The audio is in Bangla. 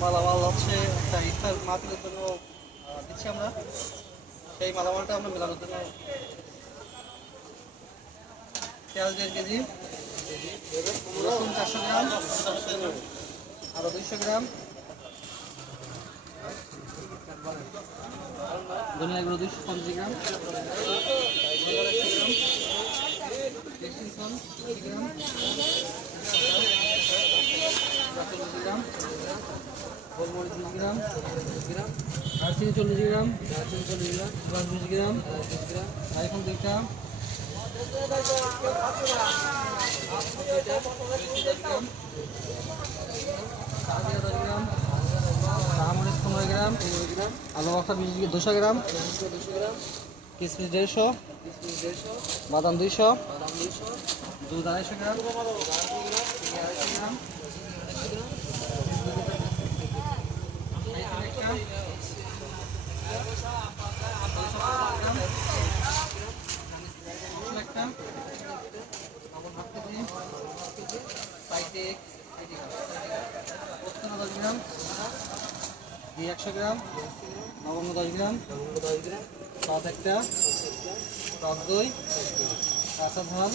মালামাল হচ্ছে একটা ইফতার মাহফিলের জন্য দিচ্ছি আমরা। সেই মালামালটা আমরা মেলানোর জন্য পেঁয়াজ 1.5 কেজি, রসুন 400 গ্রাম, আরও 200 গ্রাম, ধনিয়া গুঁড়ো 250 গ্রাম, বেসন 20 গ্রাম, 40 গ্রাম, গোলমরিচ 20 গ্রাম, দারচিনি 40 গ্রাম, 20 গ্রাম, এখন 2টা, চামরিচ 15 গ্রাম, আলু ভর্তা 200 গ্রাম, কিশমিশ 150, বাদাম 200, দুধ 250 গ্রাম, চিনি 250 গ্রাম, একটা লবণ 1/2 কেজি, সাইডে 10 গ্রাম, ঘি 100 গ্রাম, লবঙ্গ 10 গ্রাম, সস একটা, টক দই, কাঁচা ঝাল।